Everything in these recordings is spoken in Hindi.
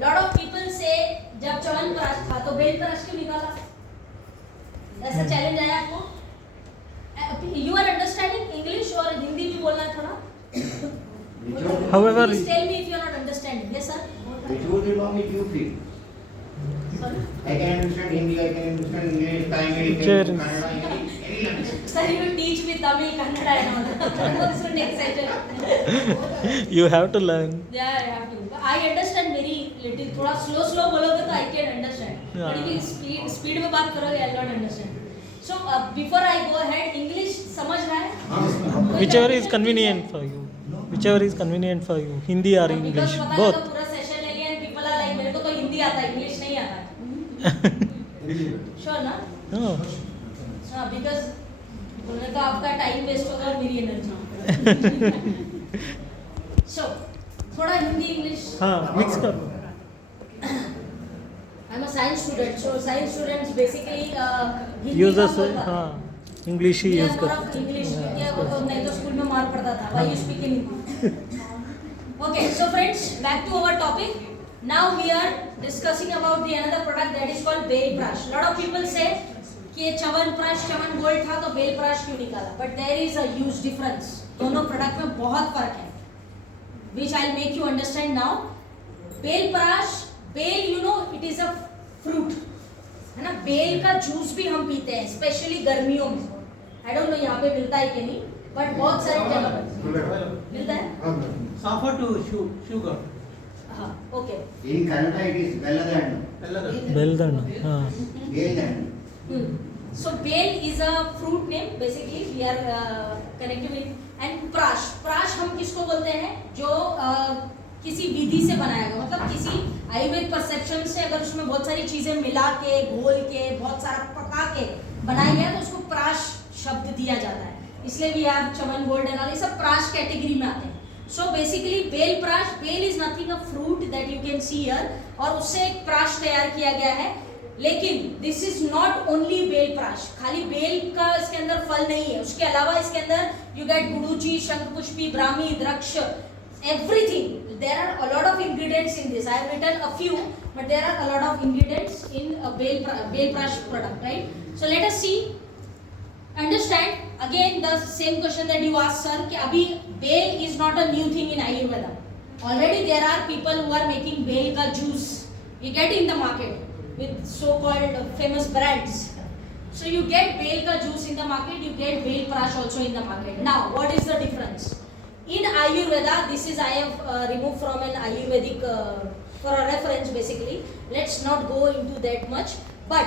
लॉट ऑफ पीपल से जब च्यवनप्राश था तो बेलप्राश क्यों निकाला? ऐसा चैलेंज आया आपको? यू आर अंडरस्टैंडिंग इंग्लिश और हिंदी भी बोलना है थोड़ा? However, Please tell me if you are not understanding. Yes, sir. Which would you want you feel? Sorry. I can understand Hindi, I can understand English, Tamil, Sure. Telugu, Kannada, any language. Sir, you teach me Tamil, Kannada, and all. This will take session. you have to learn. Yeah, I have to. I understand very little. थोड़ा slow बोलोगे तो I can understand. Yeah. but if speed में बात करोगे I will not understand. So before I go ahead, English समझ रहा है? Whichever is convenient for you. Whichever is convenient for you. Hindi or English, Because पता both. लगा पूरा सेशन ले लिया and people are like मेरे को तो हिंदी आता है, इंग्लिश नहीं आता. Sure ना? No. हाँ, because बोलने का आपका टाइम वेस्ट होगा और मेरी एनर्जी. So थोड़ा हिंदी इंग्लिश. हाँ, mix कर लो. I'm a science student, so science students basically Hindi Uses कम बोलता है. हाँ, English ही use करते. इंग्लिश क्योंकि वो तो नहीं तो स्कूल में मार पड़ता था. Why you speak in Hindi? Okay, so friends, back to our topic. Now we are discussing about the another product that is called बेलप्राश. Lot of people say कि च्यवनप्राश च्यवनगोल्ड था तो बेलप्राश क्यों निकाला? But there is a huge difference. दोनों प्रोडक्ट में बहुत फर्क है. Which I'll make you understand now. Belprash, bael you know it is a fruit. है ना? बेल का जूस भी हम पीते हैं, स्पेशली गर्मियों में. I don't know यहाँ पे मिलता है कि नहीं, but बहुत सारे जगह पर मिलता है. Suffer to sugar. हाँ, okay. In Kannada it is Belladanu. Belladanu. हाँ. Belladanu. So bale is a fruit name. Basically we are connected with and प्राश. प्राश हम किसको बोलते हैं? जो किसी विधि से बनाया गया, मतलब किसी आयुर्वेद परसेप्शन से अगर उसमें बहुत सारी चीजें मिला के, घोल के, बहुत सारा पका के बनाया गया तो उसको प्राश शब्द दिया जाता है. इसलिए भी आप च्यवनगोल्ड एंड ऑल ये सब प्राश कैटेगरी में आते हैं. So basically Bel Prash, bael is nothing a fruit that you can see here, और उससे एक प्राश तैयार किया गया है. लेकिन this is not only Bel Prash. खाली बेल का इसके अंदर फल नहीं है, उसके अलावा इसके अंदर you get guduchi, shankhpushpi, brahmi, draksha, everything. There are a lot of ingredients in this. I have written a few, but there are a lot of ingredients in a Belprash product, right? So let us see, understand again the same question that you asked, sir. कि अभी bell is not a new thing in Ayurveda. Already there are people who are making bael का juice. You get in the market with so-called famous brands. So you get bael का juice in the market. You get Belprash also in the market. Now, what is the difference? In Ayurveda, this is I have removed from an Ayurvedic for a reference basically. Let's not go into that much. But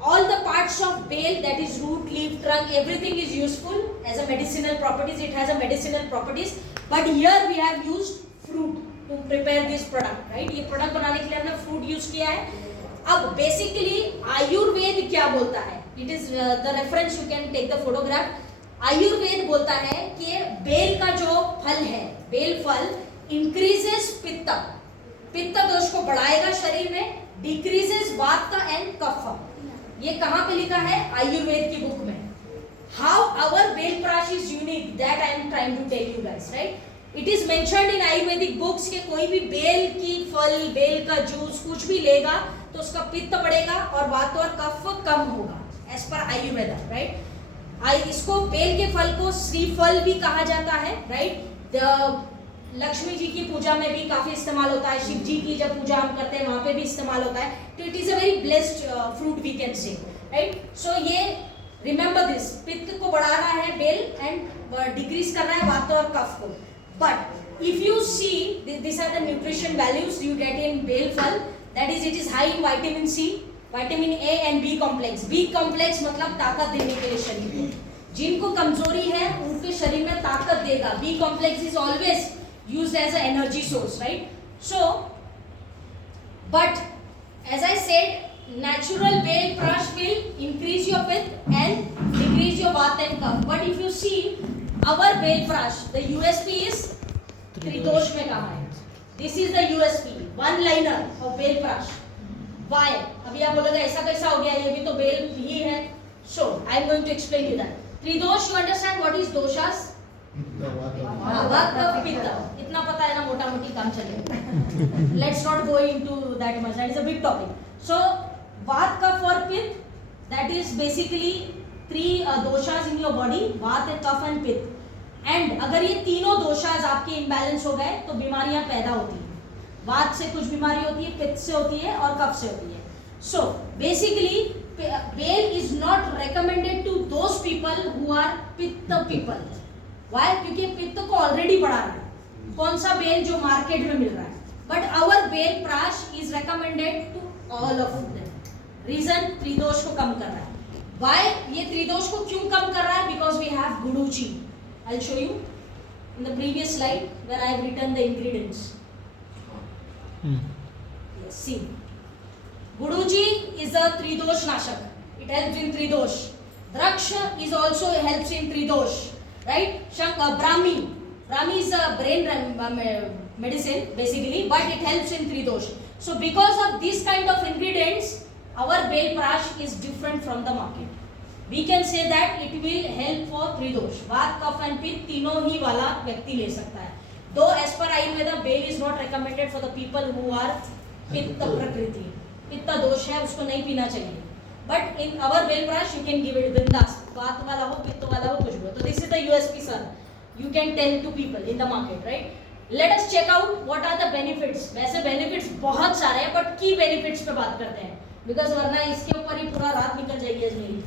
all the parts of bale, that is root, leaf, trunk, everything is useful as a medicinal properties. It has a medicinal properties. But here we have used fruit to prepare this product, right? ये product बनाने के लिए हमने fruit use किया है. अब basically आयुर्वेद क्या बोलता है? It is the reference. You can take the photograph. Ayurveda बोलता है कि बेल का जो फल है, बेल फल इंक्रीजेस पित्त, पित्त दोष को बढ़ाएगा शरीर में, डिक्रीजेस वात एंड कफ. ये कहाँ पे लिखा है? आयुर्वेद की बुक में. How our Belprash is unique, that I am trying to tell you guys, right? It is mentioned in Ayurvedic books के कोई भी बेल की फल, बेल का जूस कुछ भी लेगा तो उसका पित्त बढ़ेगा और वात और कफ कम होगा, एज पर आयुर्वेदा, राइट? इसको बेल के फल को श्रीफल भी कहा जाता है, राइट? लक्ष्मी जी की पूजा में भी काफी इस्तेमाल होता है, शिव जी की जब पूजा हम करते हैं वहां पे भी इस्तेमाल होता है. तो it is a very blessed fruit we can say, right? So ये रिमेंबर दिस, पित्त को बढ़ा रहा है बेल एंड डिक्रीज कर रहा है वात और कफ को. But if you see this are the nutrition values you get in bael phal, that is it is high in vitamin C, vitamin A and B complex. B complex मतलब ताकत देने के लिए शरीर को, जिनको कमजोरी है उनके शरीर में ताकत देगा. B complex is always used as an energy source, right? So, but as I said, natural Belprash will increase your pitta and decrease your vata and kapha. But if you see our Belprash, the USP is त्रिदोष में कहा है. This is the USP, one liner of Belprash. Why? अभी आप बोलोगे ऐसा कैसा हो गया, ये भी तो बेल ही है. So, I am going to explain you that. त्रिदोष, you understand what is doshas? वात, कफ, पित्त. इतना इतना पता है ना, मोटा मोटी काम चले. Let's not go into that much. That is a big topic. So वात कफ और पित्त, that is basically 3 doshas in your body, वात, कफ एंड पित्त. एंड अगर ये तीनों दोषाज आपके इम्बैलेंस हो गए तो बीमारियां पैदा होती हैं. वात से कुछ बीमारी होती है, पित्त से होती है और कफ से होती है. So basically bael is not recommended to those people who are pitta people. Why? क्योंकि पित्त को ऑलरेडी बढ़ा रहा है. कौन सा बेल? जो मार्केट में मिल रहा है. But our Bel Prash is recommended to all of them. Reason? त्रिदोष को कम कर रहा है. व्हाई ये त्रिदोष को क्यों कम कर रहा है? Because we have guduchi. I'll show you in the previous slide where I have written the ingredients. Yes, see. Guduji is a Tridosh Nashak. It helps in Tridosh. Draksha is also helps in Tridosh. Right? Brahmi. Brahmi is a brain medicine basically, but it helps in Tridosh. So because of this kind of ingredients, our Bel Prash is different from the market. We can say that it will help for त्रिदोष. वात, कफ एंड पित्त तीनों ही वाला व्यक्ति ले सकता है. Though as per Ayurveda bael is not recommended for the people who are pitta prakriti. पित्त दोष है, उसको नहीं पीना चाहिए. But in our Bel Prash you can give it bindaas. वात वाला हो, पित्त वाला हो, कुछ भी हो. तो this is the USP sir. You can tell to people in the market, right? Let us check out what are the benefits. वैसे बेनिफिट्स बहुत सारे हैं, बट की बेनिफिट्स पे बात करते हैं, बिकॉज वरना इसके ऊपर ही पूरा रात निकल जाएगी आज मेरी.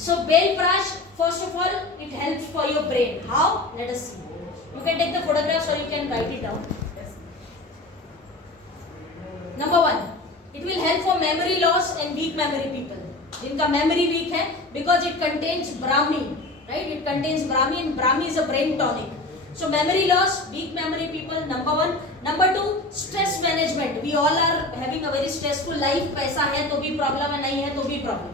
So Bel Prash, first of all, it helps for your brain. How? Let us see. You can take the photographs or you can write it down. Number 1, it will help for memory loss and weak memory people. जिनका memory weak है, because it contains Brahmi, right? It contains Brahmi and Brahmi is a brain tonic. So memory loss, weak memory people, number 1. Number 2, stress management. We all are having a very stressful life. पैसा है तो भी problem है, नहीं है तो भी problem.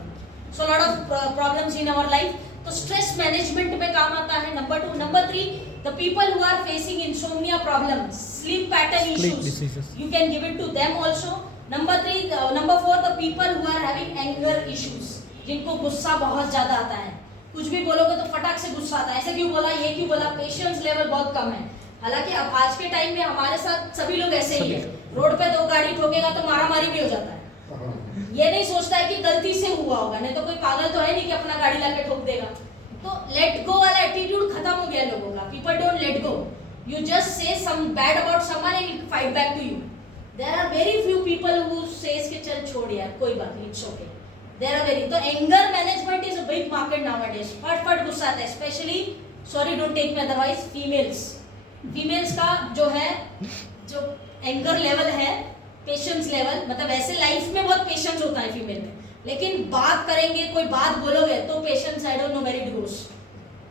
So lot of problems in our life. तो stress management में काम आता है. Number 2. Number 3, the people who are facing insomnia problems, sleep pattern issues, diseases. you can give it to them also. Number 4, the people who are having anger issues, जिनको गुस्सा बहुत ज्यादा आता है. कुछ भी बोलोगे तो फटाक से गुस्सा आता है. ऐसे क्यों बोला, ये क्यों बोला, पेशेंस लेवल बहुत कम है. हालांकि अब आज के टाइम में हमारे साथ सभी लोग ऐसे ही है. रोड पे 2 गाड़ी ठोकेगा तो मारामारी भी हो जाता है. ये नहीं सोचता है कि गलती से हुआ होगा, नहीं तो कोई पागल तो है नहीं कि अपना गाड़ी लाके ठोक देगा. तो लेट गो वाला एटीट्यूड खत्म हो गया लोगों का. People don't let go. You just say some bad about someone and fight back to you. There are very few people who says के चल छोड़ यार, कोई बात नहीं, it's okay. There are very. तो anger management is a big market nowadays. फट गुस्सा आता है, specially, sorry don't take me otherwise, females का जो है, जो एंगर लेवल है, पेशेंस लेवल, मतलब ऐसे लाइफ में बहुत पेशेंस होता है फीमेल में, लेकिन बात करेंगे, कोई बात बोलोगे तो patience, I don't know where it goes.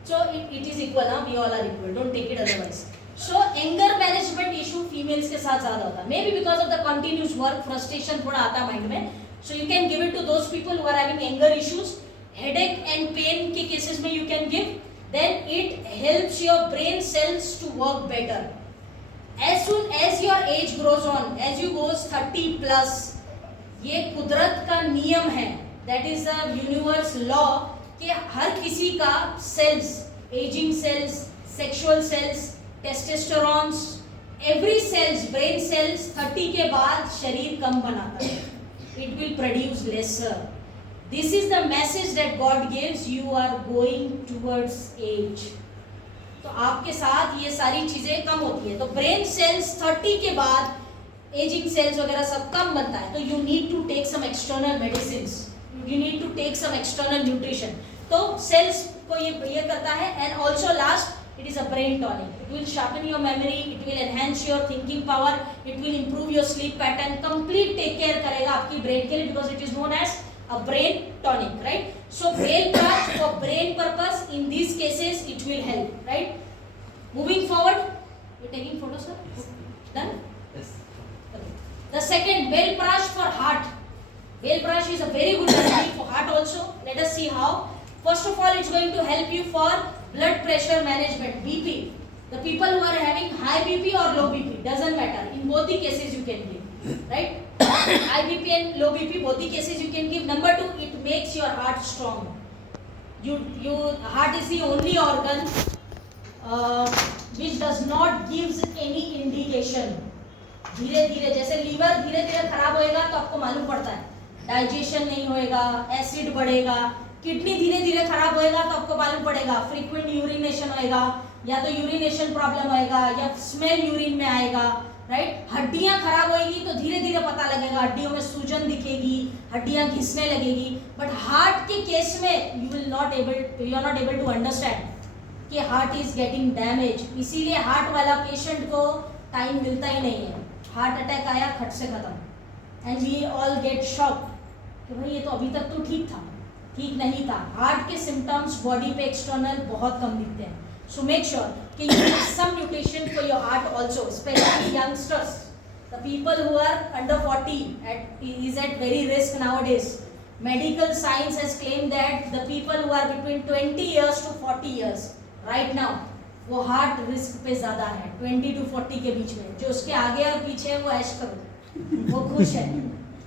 So it is equal. We all are equal, don't take it otherwise. So anger management issue females के साथ ज्यादा होता है. Maybe because of the continuous work, frustration थोड़ा आता है माइंड में. So you can give it to those people who are having anger issues. Headache and pain के केसेस में you can give. Then it helps your brain cells to work better. As soon as your age grows on, as you goes 30 plus, ये कुदरत का नियम है, that is a universe law, कि हर किसी का cells, aging cells, sexual cells, testosterone, every cells, brain cells 30 के बाद शरीर कम बनाता है. It will produce lesser. This is the message that God gives. You are going towards age. तो आपके साथ ये सारी चीजें कम होती है. तो ब्रेन सेल्स 30 के बाद एजिंग सेल्स वगैरह सब कम बनता है. तो you need to take some external medicines, you need to take some external nutrition. तो सेल्स को ये करता है. And also last, it is a brain tonic. It will sharpen your memory, it will enhance your thinking power, it will improve your sleep pattern. Complete take care करेगा आपकी ब्रेन के लिए, because it is known as a brain tonic, right? So Bel Prash for brain purpose, in these cases it will help, right? Moving forward, you're taking photos, sir? Yes. Done? Yes. Okay. The second, Bel Prash for heart. Bel Prash is a very good remedy for heart also. Let us see how. First of all, it's going to help you for blood pressure management, BP. The people who are having high BP or low BP, doesn't matter. In both the cases you can give, right? High BP and low BP, both the cases you can give. Number 2, it makes your heart strong. Heart is the only organ which does not gives any indication. धीरे धीरे, जैसे लीवर धीरे धीरे खराब होएगा तो आपको मालूम पड़ता है, डाइजेशन नहीं होएगा, एसिड बढ़ेगा. किडनी धीरे धीरे खराब होएगा तो आपको मालूम पड़ेगा, फ्रीक्वेंट यूरिनेशन होएगा, या तो यूरिनेशन प्रॉब्लम होएगा या स्मेल यूरिन में आएगा, राइट. हड्डियां खराब होएगी तो धीरे धीरे पता लगेगा, हड्डियों में सूजन दिखेगी, हड्डियां घिसने लगेगी. बट हार्ट के केस में you are not able to understand कि हार्ट इज गेटिंग डैमेज. इसीलिए हार्ट वाला पेशेंट को टाइम मिलता ही नहीं है. हार्ट अटैक आया, खट से खत्म, and we all get shock कि भाई ये तो अभी तक तो ठीक था. ठीक नहीं था. हार्ट के सिम्टम्स बॉडी पे एक्सटर्नल बहुत कम दिखते हैं. सो मेक श्योर कि you take some nutrition for your heart also, specially youngsters. The people who are under 40 is at very risk nowadays. Medical science has claimed that the people who are between 20 years to 40 years right now, वो हार्ट रिस्क पे ज़्यादा है 20 to 40 के बीच में. जो उसके आगे और पीछे है वो ऐश करो, वो खुश है.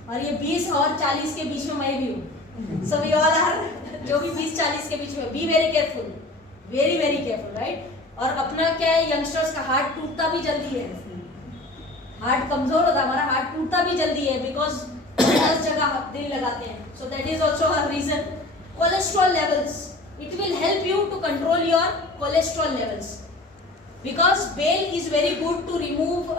और ये 20 और 40 के बीच में मैं भी हूँ. So we all are, जो भी 20-40 के बीच में, be very careful, very very careful, right? और अपना क्या है, यंगस्टर्स का हार्ट टूटता भी जल्दी है. हार्ट कमजोर होता है हमारा, हार्ट टूटता भी जल्दी है बिकॉज 10 जगह दिल लगाते हैं. So that is also a reason. Cholesterol levels, it will help you to control your cholesterol levels because bale is very good to remove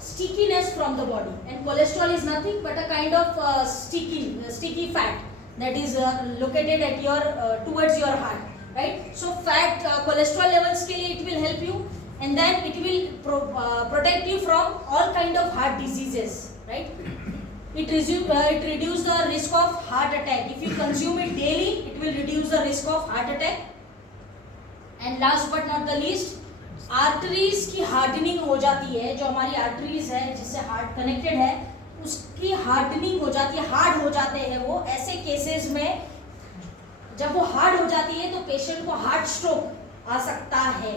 stickiness from the body, and cholesterol is nothing but a kind of sticky fat that is located at your towards your heart, right? So fat cholesterol levels ke liye it will help you, and then it will protect you from all kind of heart diseases, right? It reduce the risk of heart attack. If you consume it daily, it will reduce the risk of heart attack. And last but not the least, arteries की हार्डनिंग हो जाती है. जो हमारी आर्टरीज है जिससे हार्ट कनेक्टेड है, उसकी हार्डनिंग हो जाती है, हार्ड हो जाते हैं वो. ऐसे केसेस में जब वो हार्ड हो जाती है तो पेशेंट को हार्ट स्ट्रोक आ सकता है.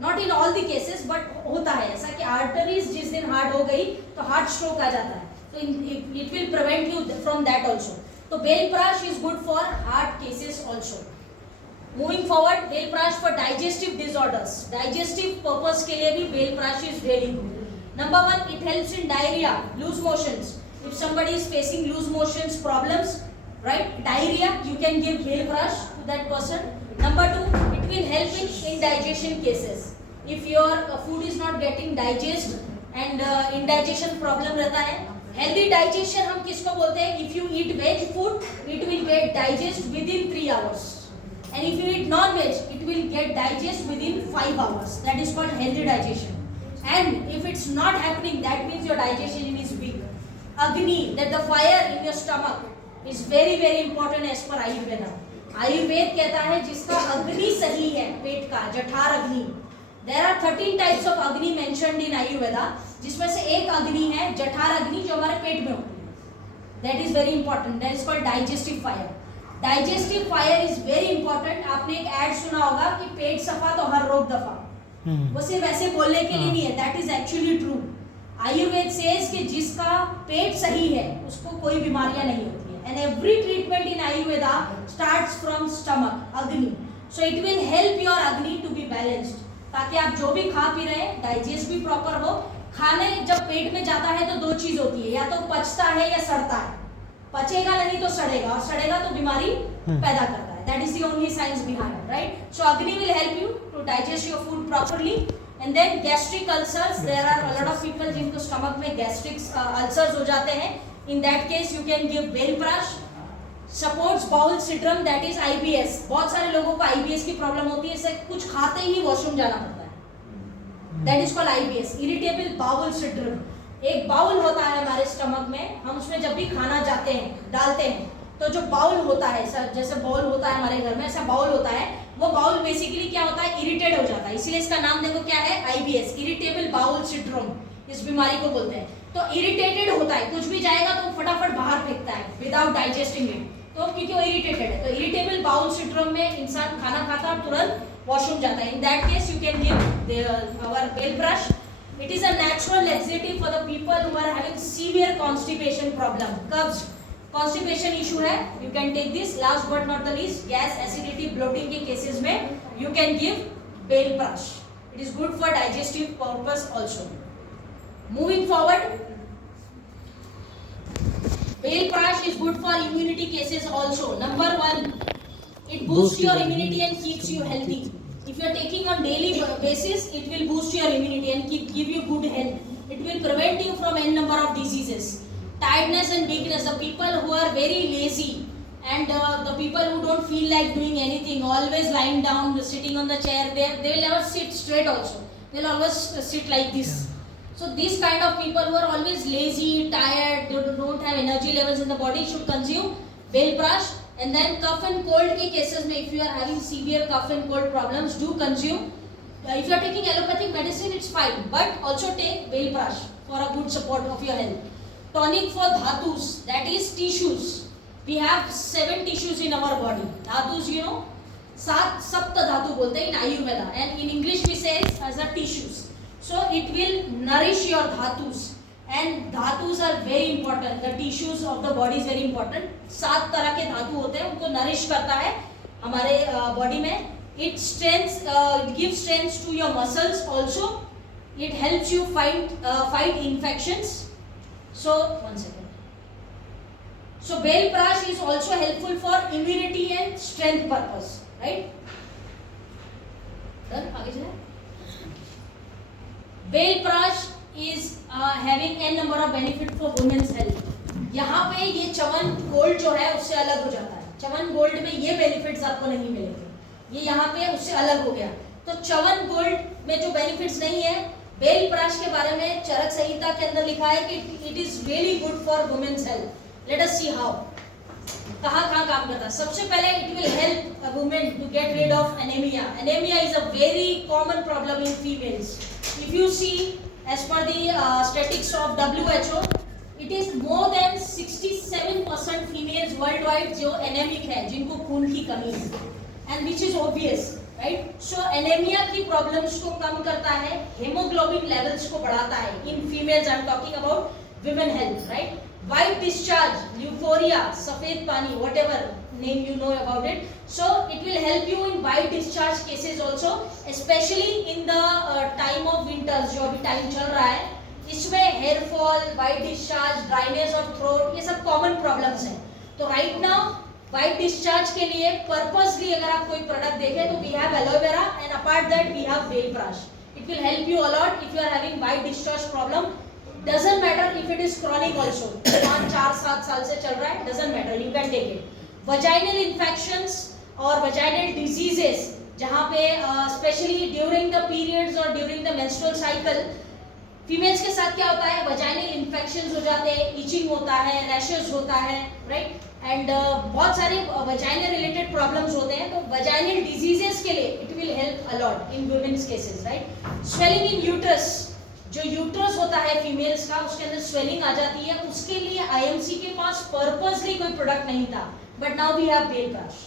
Not in all the cases but होता है ऐसा कि आर्टरीज जिस दिन हार्ड हो गई तो हार्ट स्ट्रोक आ जाता है. तो it will prevent you from that also. तो Belprash is good for heart cases also. Moving forward, Belprash for digestive disorders. Digestive purpose के लिए भी बेलप्राश is really good. Number 1, it helps in diarrhea, loose motions. If somebody is facing loose motions problems, right, diarrhea, you can give बेलप्राश to that person. Number 2, it will help in indigestion cases. If your food is not getting digest and indigestion problem रहता है. Healthy digestion हम किसको बोलते हैं? If you eat veg food, it will get digest within 3 hours. And if you eat non-veg, it will get digest within 5 hours. That is called healthy digestion. And if it's not happening, that means your digestion is weak. Agni, that the fire in your stomach is very very important as per Ayurveda. Ayurveda कहता है जिसका अग्नि सही है पेट का, जठार अग्नि. There are 13 types of अग्नि mentioned in Ayurveda, जिसमें से एक अग्नि है जठार अग्नि जो हमारे पेट में होती है. That is very important. That is called digestive fire. Digestive fire is very important. आपने एक ऐड सुना होगा कि पेट सफा तो हर रोग दफा. वो सिर्फ ऐसे बोलने के लिए नहीं है, that is actually true. Ayurveda says कि जिसका पेट सही है उसको कोई बीमारियां नहीं होती है. And every treatment in Ayurveda starts from stomach, agni. So it will help your agni to be balanced, ताकि आप जो भी खा पी रहे हैं डाइजेस्ट भी प्रॉपर हो. खाने जब पेट में जाता है तो 2 चीज होती है, या तो पचता है या सड़ता है. पचेगा नहीं तो सड़ेगा, और सड़ेगा तो बीमारी पैदा करता है. That is the only science behind, right? So agni will help you to digest your food properly. And then gastric ulcers, there are a lot of people जिनको स्टमक में गैस्ट्रिक अल्सर्स हो जाते हैं. In that case you can give Belprash. Supports bowel syndrome, that is IBS. बहुत सारे लोगों को IBS की प्रॉब्लम होती है, इससे कुछ खाते ही वॉशरूम जाना पड़ता है. That is called IBS, irritable bowel syndrome. एक बाउल होता है हमारे स्टमक में, हम उसमें जब भी खाना जाते हैं डालते हैं तो जो बाउल होता है, जैसे बाउल होता है हमारे घर में, ऐसा बाउल होता है. वो बाउल बेसिकली क्या होता है, इरिटेट हो जाता है. इसीलिए इसका नाम देखो क्या है, IBS, इरिटेबल बाउल सिंड्रोम. इस बीमारी को बोलते हैं. तो इरिटेटेड होता है, कुछ भी जाएगा तो फटाफट बाहर फेंकता है विदाउट डाइजेस्टिंग इट. तो क्योंकि वो इरिटेटेड है. तो इरिटेबल बाउल सिंड्रोम में इंसान खाना खाता है तुरंत वॉशरूम जाता है. In that case you can give our Belprash. It is a natural laxative for the people who are having severe constipation problem. Kabz, constipation issue है, you can take this. Last but not the least, gas, acidity, bloating के cases में you can give bale brush. It is good for digestive purpose also. Moving forward, bale brush is good for immunity cases also. Number 1, it boosts your immunity and keeps you healthy. If you are taking on daily basis, it will boost your immunity and give you good health. It will prevent you from n number of diseases. Tiredness and weakness, the people who are very lazy and the people who don't feel like doing anything, always lying down, sitting on the chair, they will never sit straight also. They will always sit like this. So these kind of people who are always lazy, tired, they don't have energy levels in the body should consume bale brush. And then cough and cold ke cases mein, if you are having severe cough and cold problems, do consume. If you are taking allopathic medicine, it's fine, but also take bale brush for a good support of your health. Tonic for dhatus, that is tissues. We have 7 tissues in our body. Dhatus, you know, 7 sapta dhatu bolte in Ayurveda, and in English we say it as a tissues. So it will nourish your dhatus, and dhatus are very important. The tissues of the body is very important. 7 तरह के धातु होते हैं, उनको nourish करता है हमारे body में. It gives strength to your muscles also. It helps you fight infections. So, 1 second. So, bale brush is also helpful for immunity and strength purpose, right? Done? आगे चलें. Bale brush is having n number of benefit for women's health. यहाँ पे ये चवन गोल्ड जो है उससे अलग हो जाता है. चवन गोल्ड में ये बेनिफिट्स आपको नहीं मिलेंगे. ये यहाँ पे उससे अलग हो गया. तो चवन गोल्ड में जो बेनिफिट्स नहीं है, बेल ब्रश के बारे में चरक संहिता के अंदर लिखा है कि it is really good for women's health. Let us see how. कहाँ काम करता है. सबसे पहले it will help a woman to get rid of anaemia. Anaemia is a very common problem in females. If you see as per the statistics of WHO, it is more than 67% females world wide जो एनेमिक है, जिनको खून की कमी है, and which is obvious, right. So anaemia की प्रॉब्लम्स को कम करता है, हेमोग्लोबिन लेवल्स को बढ़ाता है in females. I am talking about women health, right. White discharge, leucorrhoea, सफेद पानी, whatever name you know about it. So it will help you in white discharge cases also, specially in the time of winters, जो अभी टाइम चल रहा है. इसमें hair fall, white discharge, dryness of throat, ये सब कॉमन प्रॉब्लम्स हैं. तो राइट नाउ वाइट डिस्चार्ज के लिए पर्पसली अगर आप कोई प्रोडक्ट देखें तो we have aloe vera, and apart that we have bell brush. It will help you a lot if you are having white discharge problem. Doesn't matter if it is chronic also, 5-4-7 साल से चल रहा है, doesn't matter, you can take it. Vaginal infections और वजाइनल डिजीजेस, जहाँ पे स्पेशली ड्यूरिंग द पीरियड्स और during the menstrual cycle, females के साथ क्या होता है, वजाइनल इन्फेक्शंस हो जाते हैं, इचिंग होता है, रैशेस होता है, राइट. एंड बहुत सारे वजाइनल रिलेटेड प्रॉब्लम्स होते हैं. तो वजाइनल डिजीजेस के लिए it will help a lot in women's cases, right. Swelling in uterus, जो यूट्रस होता है फीमेल्स का, उसके अंदर स्वेलिंग आ जाती है, उसके लिए IMC के पास पर्पसली कोई प्रोडक्ट नहीं था, but now we have bell brush.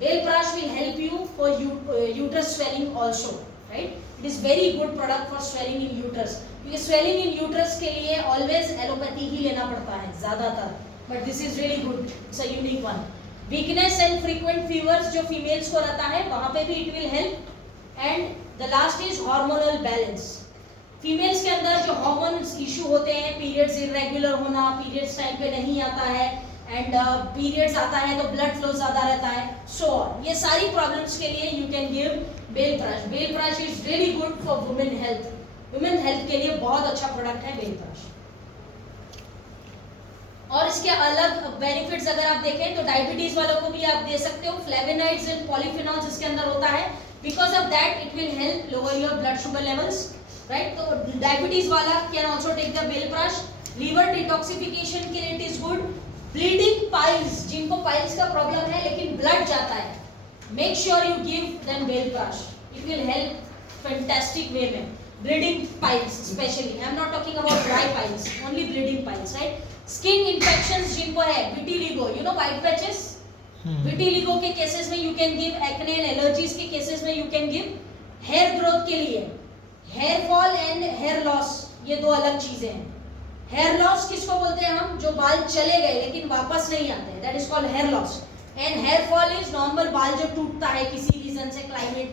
Bell brush will help you for uterus swelling also, right. It is very good product for swelling in uterus, क्योंकि स्वेलिंग इन यूट्रस के लिए ऑलवेज एलोपैथी ही लेना पड़ता है ज्यादातर, but this is really good, it's a unique one. Weakness and frequent fevers जो फीमेल्स को रहता है, वहां पे भी it will help. And the last is hormonal balance. Females के अंदर जो हार्मोन्स इशू होते हैं, पीरियड्स इरेगुलर होना, पीरियड्स टाइम पे नहीं आता है, एंड पीरियड्स आता है तो ब्लड फ्लो ज्यादा रहता है, सो ये सारी प्रॉब्लम्स के लिए you can give bell brush. Bell brush is really good for women health. Women health के लिए बहुत अच्छा प्रोडक्ट है बेल ब्रश. और इसके अलग बेनिफिट्स अगर आप देखें तो डायबिटीज वालों को भी आप दे सकते हो. फ्लेवोनॉइड्स एंड पॉलीफिनॉल्स इसके अंदर होता है, because of that it will help lower your blood sugar levels, right. तो डायबिटीज वाला can also take the Bel Prash. Liver detoxification के लिए it is good. Bleeding piles, जिनको पाइल्स का प्रॉब्लम है लेकिन ब्लड जाता है, make sure you give them Bel brush. It will help fantastic way में. Bleeding piles specially, I am not talking about dry piles, only bleeding piles, right. Skin infections जिनको है, vitiligo, you know white patches, vitiligo के केसेस में you can give. Acne and allergies के केसेस में you can give. Hair growth के लिए, hair fall and hair loss, ये दो अलग चीजें हैं. हेयर लॉस किसको बोलते हैं हम, जो बाल चले गए लेकिन वापस नहीं आते, that is called hair loss. And hair fall is normal बाल जो टूटता है किसी रीजन से, क्लाइमेट